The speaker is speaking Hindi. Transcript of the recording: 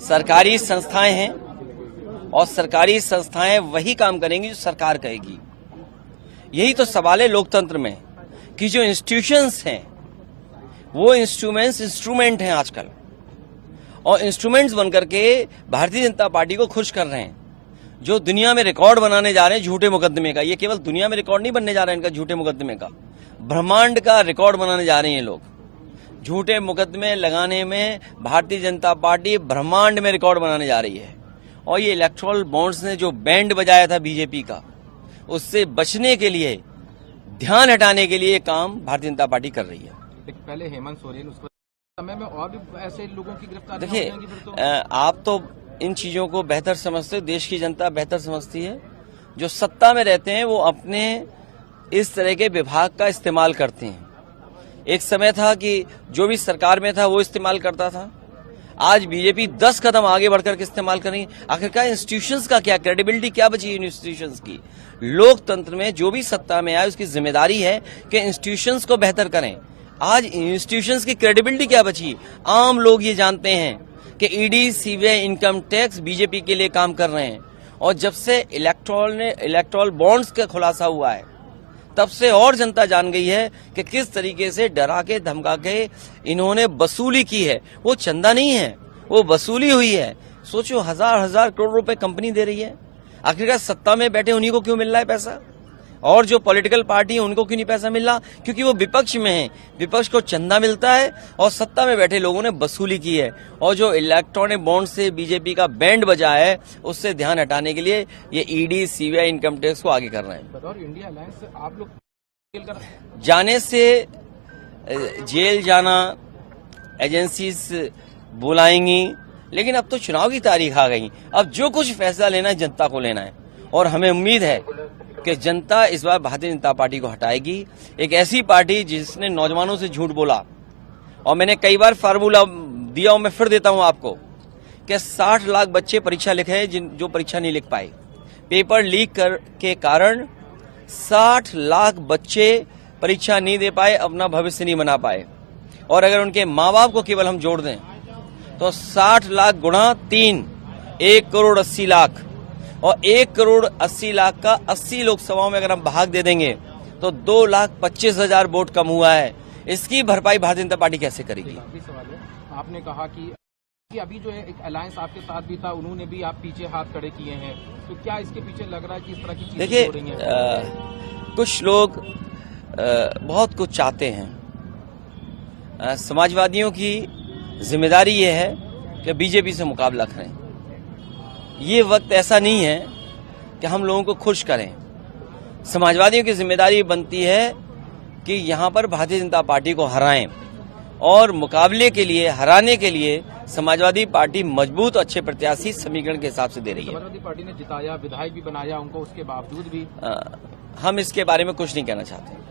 सरकारी संस्थाएं हैं और सरकारी संस्थाएं वही काम करेंगी जो सरकार कहेगी। यही तो सवाल है लोकतंत्र में कि जो इंस्टीट्यूशंस हैं वो इंस्ट्रूमेंट हैं आजकल, और इंस्ट्रूमेंट्स बनकर के भारतीय जनता पार्टी को खुश कर रहे हैं। जो दुनिया में रिकॉर्ड बनाने जा रहे हैं झूठे मुकदमे का, ये केवल दुनिया में रिकॉर्ड नहीं बनने जा रहा है इनका झूठे मुकदमे का, ब्रह्मांड का रिकॉर्ड बनाने जा रहे हैं ये लोग। झूठे मुकदमे लगाने में भारतीय जनता पार्टी ब्रह्मांड में रिकॉर्ड बनाने जा रही है। और ये इलेक्टोरल बॉन्ड्स ने जो बैंड बजाया था बीजेपी का, उससे बचने के लिए, ध्यान हटाने के लिए ये काम भारतीय जनता पार्टी कर रही है। पहले हेमंत सोरेन, उसको समय में और भी ऐसे लोगों की गिरफ्तारी। देखिए, आप तो इन चीजों को बेहतर समझते हो, देश की जनता बेहतर समझती है। जो सत्ता में रहते हैं वो अपने इस तरह के विभाग का इस्तेमाल करते हैं। एक समय था कि जो भी सरकार में था वो इस्तेमाल करता था, आज बीजेपी 10 कदम आगे बढ़कर के इस्तेमाल कर रही है। आखिरकार इंस्टीट्यूशंस का क्या, क्रेडिबिलिटी क्या बची इंस्टीट्यूशंस की? लोकतंत्र में जो भी सत्ता में आए उसकी जिम्मेदारी है कि इंस्टीट्यूशंस को बेहतर करें। आज इंस्टीट्यूशंस की क्रेडिबिलिटी क्या बची? आम लोग ये जानते हैं कि ED, CBI, income tax BJP के लिए काम कर रहे हैं। और जब से इलेक्टोरल बॉन्ड्स का खुलासा हुआ है तब से और जनता जान गई है कि किस तरीके से डरा के धमका के इन्होंने वसूली की है। वो चंदा नहीं है, वो वसूली हुई है। सोचो, हजार करोड़ रुपए कंपनी दे रही है। आखिरकार सत्ता में बैठे उन्हीं को क्यों मिल रहा है पैसा, और जो पॉलिटिकल पार्टी है उनको क्यों नहीं पैसा मिल रहा? क्योंकि वो विपक्ष में है, विपक्ष को चंदा मिलता है और सत्ता में बैठे लोगों ने वसूली की है। और जो इलेक्ट्रॉनिक बॉन्ड से बीजेपी का बैंड बजा है उससे ध्यान हटाने के लिए ये ईडी, सीबीआई, इनकम टैक्स को आगे कर रहे हैं। बतौर इंडिया अलायंस आप लोग जाने से जेल जाना, एजेंसीज बुलाएंगी, लेकिन अब तो चुनाव की तारीख आ गई। अब जो कुछ फैसला लेना है जनता को लेना है, और हमें उम्मीद है कि जनता इस बार भारतीय जनता पार्टी को हटाएगी। एक ऐसी पार्टी जिसने नौजवानों से झूठ बोला, और मैंने कई बार फार्मूला दिया और मैं फिर देता हूं आपको कि 60 लाख बच्चे परीक्षा लिखे जो परीक्षा नहीं लिख पाए। पेपर लीक के कारण 60 लाख बच्चे परीक्षा नहीं दे पाए, अपना भविष्य नहीं बना पाए। और अगर उनके माँ बाप को केवल हम जोड़ दें तो 60 लाख गुणा 3, 1 करोड़ 80 लाख, और 1 करोड़ 80 लाख का 80 लोकसभाओं में अगर हम भाग दे देंगे तो 2,25,000 वोट कम हुआ है। इसकी भरपाई भारतीय जनता पार्टी कैसे करेगी? सवाल है, आपने कहा कि अभी जो है एक अलायंस आपके साथ भी था, उन्होंने भी आप पीछे हाथ खड़े किए हैं, तो क्या इसके पीछे लग रहा है कि इस तरह की चीजें देखिए, हो रही हैं? कुछ लोग बहुत कुछ चाहते हैं। समाजवादियों की जिम्मेदारी ये है कि बीजेपी से मुकाबला करें। ये वक्त ऐसा नहीं है कि हम लोगों को खुश करें। समाजवादियों की जिम्मेदारी बनती है कि यहाँ पर भारतीय जनता पार्टी को हराएं, और मुकाबले के लिए, हराने के लिए समाजवादी पार्टी मजबूत अच्छे प्रत्याशी समीकरण के हिसाब से दे रही है। समाजवादी पार्टी ने जिताया, विधायक भी बनाया उनको, उसके बावजूद भी हम इसके बारे में कुछ नहीं कहना चाहते।